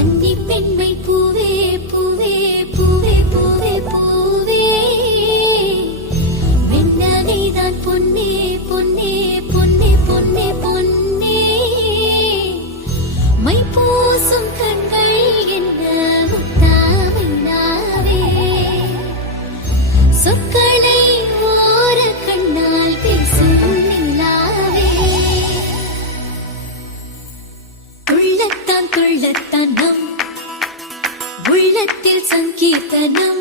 கன்னி பெண்மை பூவே பூவே பூவே பூவே பூவே வெண்ணனைதான் பொன்னே பொன்னே பொன்னே பொன்னே பொன்னே மை பூசும் கண்கள் என்ன முத்தாமைனாவே சொற்களை ஓர கண்ணால் பேசும் நிலாவே துள்ளத்தான் துள்ளத்தான் நம் உள்ளத்தில் சங்கீர்த்தனம்